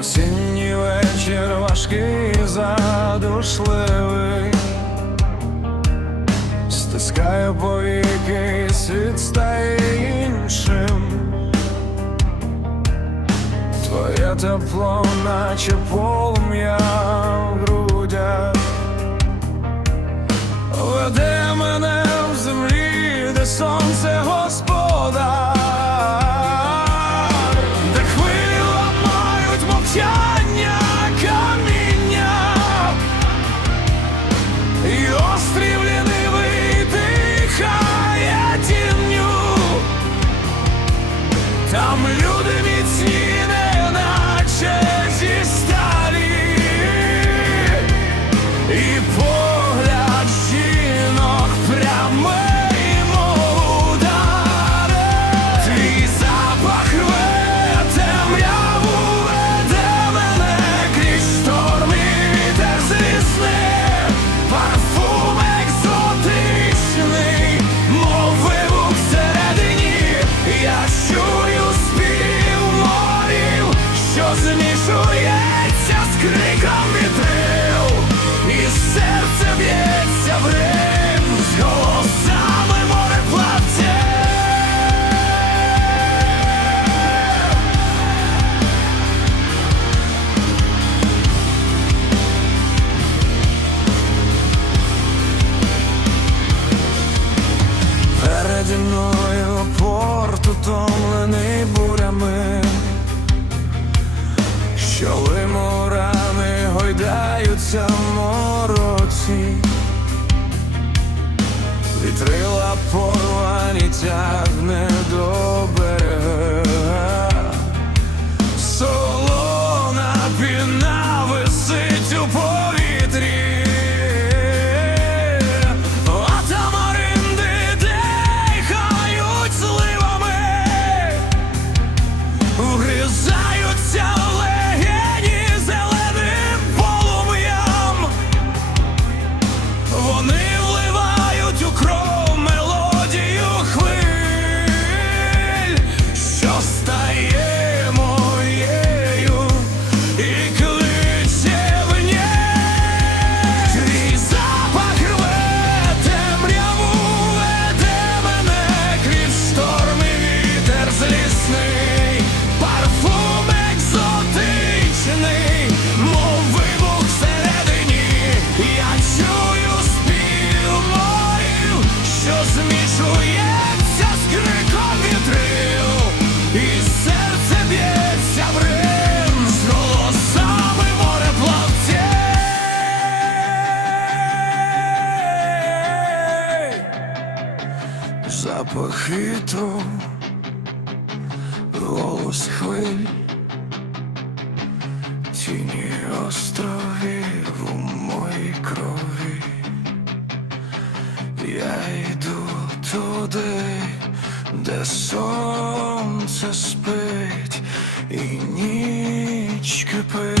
Осінній вечір важкий задушливий, стискає повіки, і світ стає іншим, твоє тепло, наче полум'я. Там люди міцні, неначе зі сталі і по. змішується з криком вітрил, і серце б'ється в рим з голови. і трила порвані тягне до. Похиту голос хвиль, тіні островів у моїй крові, я йду туди, де сонце спить і ніч кипить.